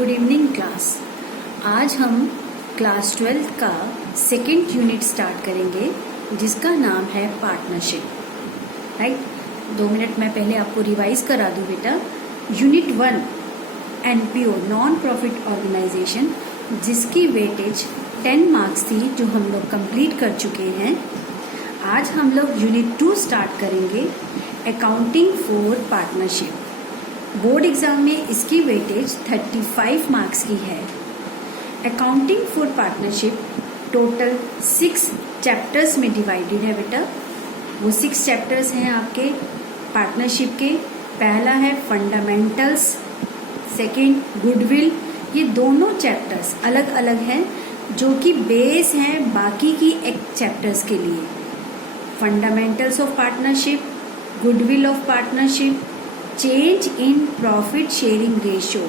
Good evening class. आज हम class 12 का सेकेंड यूनिट स्टार्ट करेंगे जिसका नाम है पार्टनरशिप। राइट, 2 मिनट मैं पहले आपको रिवाइज करा दूं बेटा। Unit 1 NPO non profit organisation, जिसकी वेटेज 10 मार्क्स थी जो हम लोग कंप्लीट कर चुके हैं। आज हम लोग यूनिट 2 स्टार्ट करेंगे accounting for partnership. Board exam में इसकी वेटेज 35 मार्क्स की है। Accounting for partnership total 6 chapters में डिवाइडेड है बेटा। वो 6 चैप्टर्स हैं आपके पार्टनरशिप के। पहला है फंडामेंटल्स, सेकंड गुडविल। ये दोनों चैप्टर्स अलग अलग हैं जो कि बेस हैं बाकी की एक चैप्टर्स के लिए। Fundamentals of partnership, goodwill of partnership, change in profit sharing ratio,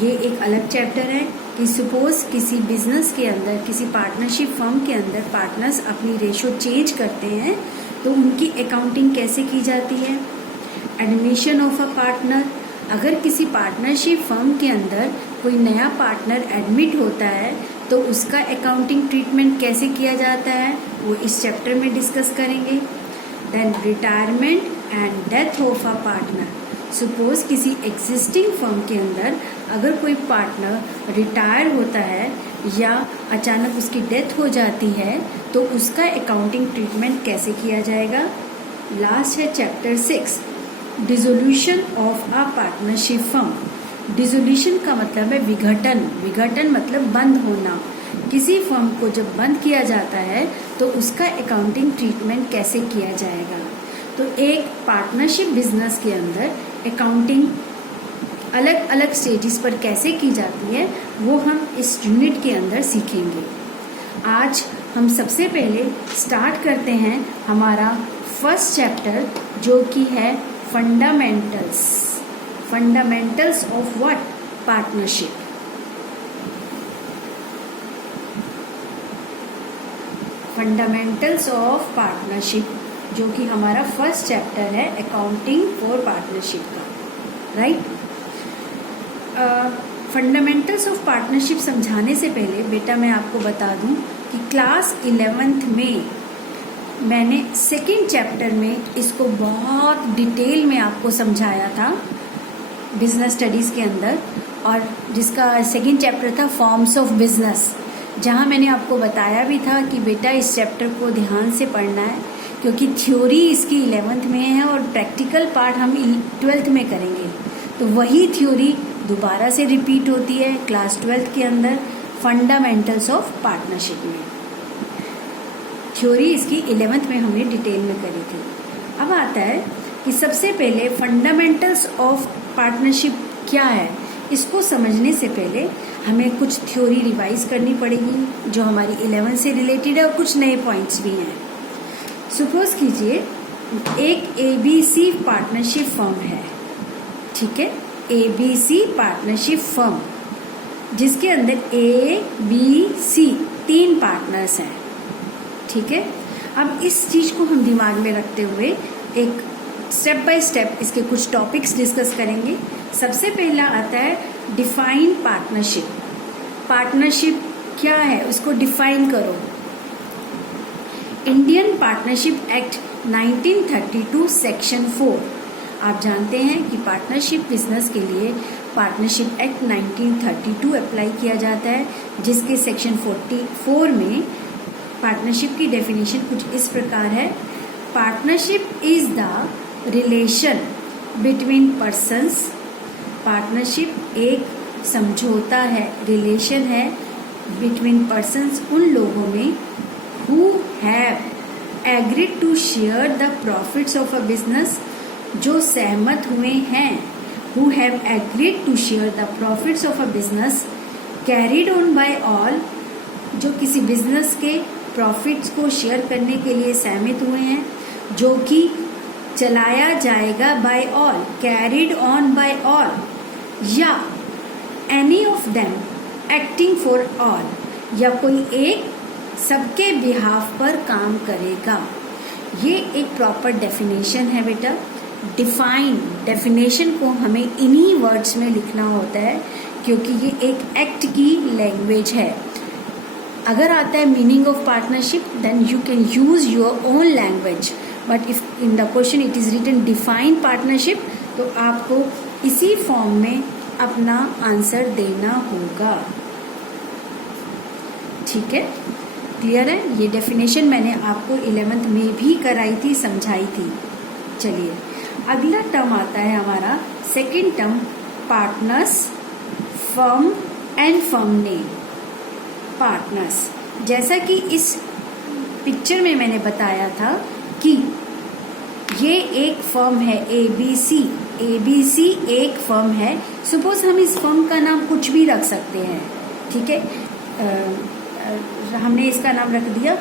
ये एक अलग चैप्टर है कि सपोज किसी बिजनेस के अंदर, किसी पार्टनरशिप फर्म के अंदर पार्टनर्स अपनी रेशियो चेंज करते हैं तो उनकी अकाउंटिंग कैसे की जाती है। एडमिशन ऑफ अ पार्टनर, अगर किसी पार्टनरशिप फर्म के अंदर कोई नया पार्टनर एडमिट होता है तो उसका अकाउंटिंग ट्रीटमेंट कैसे किया जाता है वो इस चैप्टर में डिस्कस करेंगे। Then retirement and death of a partner, suppose किसी एग्जिस्टिंग फर्म के अंदर अगर कोई पार्टनर रिटायर होता है या अचानक उसकी डेथ हो जाती है तो उसका अकाउंटिंग ट्रीटमेंट कैसे किया जाएगा। लास्ट है chapter 6 dissolution of a partnership firm. Dissolution का मतलब है विघटन। विघटन मतलब बंद होना। किसी फर्म को जब बंद किया जाता है तो उसका अकाउंटिंग ट्रीटमेंट कैसे किया जाएगा। तो एक पार्टनरशिप बिजनेस के अंदर अकाउंटिंग अलग अलग स्टेजेस पर कैसे की जाती है वो हम इस यूनिट के अंदर सीखेंगे। आज हम सबसे पहले स्टार्ट करते हैं हमारा फर्स्ट चैप्टर जो कि है fundamentals. Fundamentals of what? Partnership. Fundamentals of partnership जो कि हमारा फर्स्ट चैप्टर है अकाउंटिंग फॉर पार्टनरशिप का। राइट, फंडामेंटल्स ऑफ पार्टनरशिप समझाने से पहले बेटा मैं आपको बता दूं कि क्लास 11th में मैंने सेकेंड चैप्टर में इसको बहुत डिटेल में आपको समझाया था बिजनेस स्टडीज के अंदर, और जिसका सेकेंड चैप्टर था फॉर्म्स ऑफ बिजनेस, जहां मैंने आपको बताया भी था कि बेटा इस चैप्टर को ध्यान से पढ़ना है क्योंकि थ्योरी इसकी 11th में है और प्रैक्टिकल पार्ट हम 12th में करेंगे। तो वही थ्योरी दोबारा से रिपीट होती है क्लास 12th के अंदर फंडामेंटल्स ऑफ पार्टनरशिप में। थ्योरी इसकी 11th में हमने डिटेल में करी थी। अब आता है कि सबसे पहले फंडामेंटल्स ऑफ पार्टनरशिप क्या है। इसको समझने से पहले हमें कुछ थ्योरी रिवाइज करनी पड़ेगी जो हमारी 11th से रिलेटेड है और कुछ नए पॉइंट्स भी हैं। सपोज कीजिए एक ABC पार्टनरशिप फर्म है, ठीक है, ABC पार्टनरशिप फर्म जिसके अंदर ABC 3 पार्टनर्स हैं, ठीक है। अब इस चीज को हम दिमाग में रखते हुए एक स्टेप बाय स्टेप इसके कुछ टॉपिक्स डिस्कस करेंगे। सबसे पहला आता है डिफाइन पार्टनरशिप। पार्टनरशिप क्या है उसको डिफाइन करो। इंडियन पार्टनरशिप एक्ट 1932 सेक्शन 4, आप जानते हैं कि पार्टनरशिप बिजनेस के लिए पार्टनरशिप एक्ट 1932 अप्लाई किया जाता है, जिसके सेक्शन 44 में पार्टनरशिप की डेफिनेशन कुछ इस प्रकार है। Partnership is the relation between persons. Partnership एक समझौता है, रिलेशन है बिटवीन पर्सन्स, उन लोगों में who have agreed to share the profits of a business, जो सहमत हुए हैं, who have agreed to share the profits of a business carried on by all, जो किसी बिजनेस के प्रॉफिट्स को शेयर करने के लिए सहमत हुए हैं, जो कि चलाया जाएगा by all, carried on by all, या any of them acting for all, या कोई एक सबके बिहाफ पर काम करेगा। ये एक प्रॉपर डेफिनेशन है बेटा। डिफाइन डेफिनेशन को हमें इन्हीं वर्ड्स में लिखना होता है क्योंकि ये एक एक्ट की लैंग्वेज है। अगर आता है meaning of partnership then you can use your own language, but if in the question it is written define partnership तो आपको इसी फॉर्म में अपना आंसर देना होगा। ठीक है, क्लियर है? ये डेफिनेशन मैंने आपको 11th में भी कराई थी, समझाई थी। चलिए अगला टर्म आता है हमारा second term, partners, firm and firm name. Partners, जैसा कि इस पिक्चर में मैंने बताया था कि ये एक फर्म है ABC। ABC एक फर्म है। सपोज हम इस फर्म का नाम कुछ भी रख सकते हैं। ठीक है, हमने इसका नाम रख दिया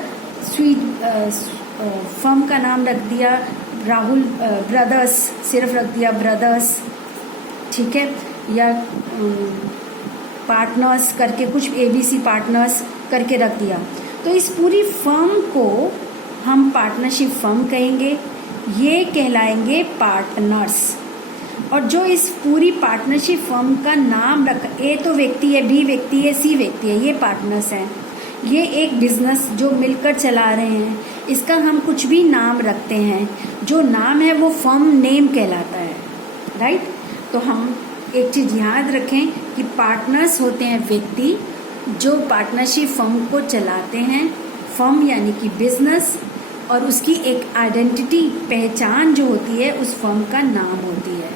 फर्म का नाम रख दिया राहुल ब्रदर्स, सिर्फ रख दिया ब्रदर्स। ठीक है, या पार्टनर्स करके कुछ ABC पार्टनर्स करके रख दिया। तो इस पूरी फर्म को हम पार्टनरशिप फर्म कहेंगे, ये कहलाएंगे पार्टनर्स। और जो इस पूरी पार्टनरशिप फर्म का नाम रख, ए तो व्यक्ति है, B व्यक्ति है, C व्यक्ति है, ये पार्टनर्स हैं। ये एक बिजनेस जो मिलकर चला रहे हैं, इसका हम कुछ भी नाम रखते हैं, जो नाम है वो फर्म नेम कहलाता है। राइट? तो हम एक चीज याद रखें कि पार्टनर्स होते हैं व्यक्ति जो पार्टनरशिप फर्म को चलाते हैं। फर्म यानी कि बिजनेस, और उसकी एक आइडेंटिटी, पहचान जो होती है उस फर्म का नाम होती है।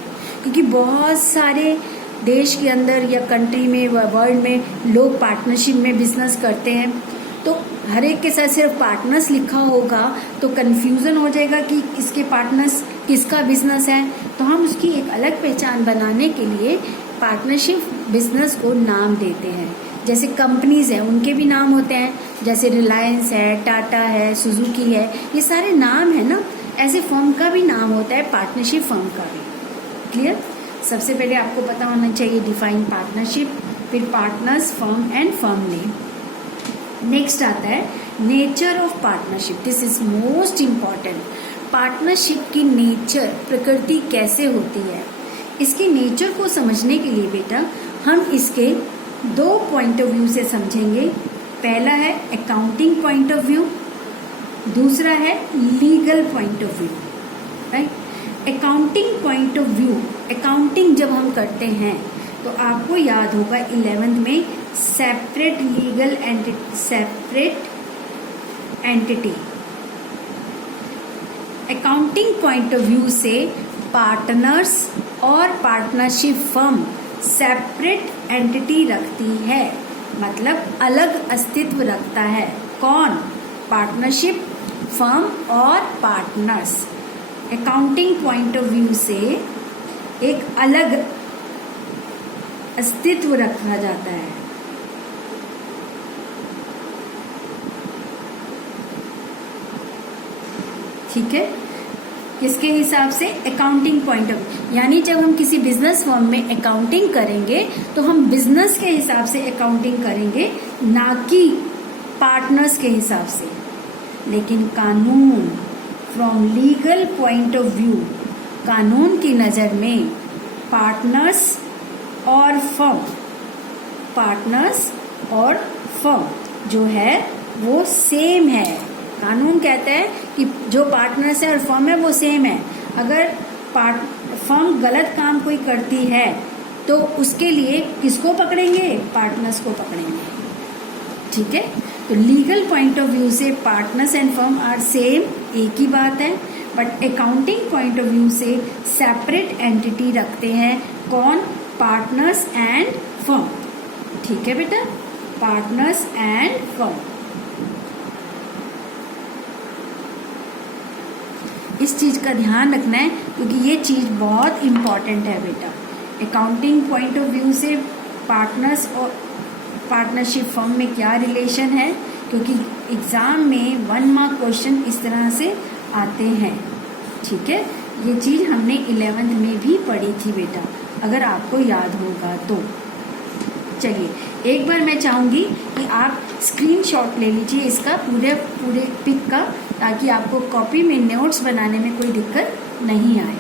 क्योंकि बहुत सारे देश के अंदर या कंट्री में, वर्ल्ड में लोग पार्टनरशिप में बिजनेस करते हैं, तो हर एक के साथ सिर्फ पार्टनर्स लिखा होगा तो कंफ्यूजन हो जाएगा कि इसके पार्टनर्स किसका बिजनेस है। तो हम उसकी एक अलग पहचान बनाने के लिए पार्टनरशिप बिजनेस को नाम देते हैं। जैसे कंपनीज हैं, उनके भी नाम होते हैं, जैसे रिलायंस है, टाटा है, सुजुकी है, ये सारे नाम है ना। ऐसे फर्म का भी नाम होता है, पार्टनरशिप फर्म का भी। क्लियर? सबसे पहले आपको पता होना चाहिए डिफाइन पार्टनरशिप, फिर partners, firm and firm name. Next आता है nature of partnership. This is most important. Partnership की नेचर, प्रकृति कैसे होती है, इसके नेचर को समझने के लिए बेटा हम इसके दो पॉइंट ऑफ व्यू से समझेंगे। पहला है अकाउंटिंग पॉइंट ऑफ व्यू, दूसरा है legal point of view. Right? Accounting point of view, accounting जब हम करते हैं तो आपको याद होगा 11th में separate legal entity, separate entity. Accounting point of view से पार्टनर्स और पार्टनरशिप फर्म सेपरेट एंटिटी रखती है, मतलब अलग अस्तित्व रखता है। कौन? पार्टनरशिप फर्म और partners accounting point of view से एक अलग अस्तित्व रखा जाता है। ठीक है, किसके हिसाब से? Accounting point of view. यानी जब हम किसी बिजनेस फर्म में अकाउंटिंग करेंगे तो हम बिजनेस के हिसाब से अकाउंटिंग करेंगे, ना कि पार्टनर्स के हिसाब से। लेकिन कानून, from legal point of view, कानून की नजर में पार्टनर्स और फर्म, पार्टनर्स और फर्म जो है वो सेम है। कानून कहता है कि जो पार्टनर्स है और फर्म है वो सेम है। अगर फर्म गलत काम कोई करती है तो उसके लिए किसको पकड़ेंगे? पार्टनर्स को पकड़ेंगे। ठीक है, तो लीगल पॉइंट ऑफ व्यू से partners and firm are same, एक ही बात है। But accounting point of view से सेपरेट एंटिटी रखते हैं। कौन? Partners and firm. ठीक है बेटा, पार्टनर्स एंड फर्म। इस चीज का ध्यान रखना है क्योंकि ये चीज बहुत इंपॉर्टेंट है बेटा। अकाउंटिंग पॉइंट ऑफ व्यू से पार्टनर्स और पार्टनरशिप फर्म में क्या रिलेशन है, क्योंकि एग्जाम में 1 मार्क क्वेश्चन इस तरह से आते हैं। ठीक है, ये चीज हमने 11th में भी पढ़ी थी बेटा, अगर आपको याद होगा तो। चलिए एक बार मैं चाहूंगी कि आप स्क्रीनशॉट ले लीजिए इसका पूरे पिक का, ताकि आपको कॉपी में नोट्स बनाने में कोई दिक्कत नहीं आए।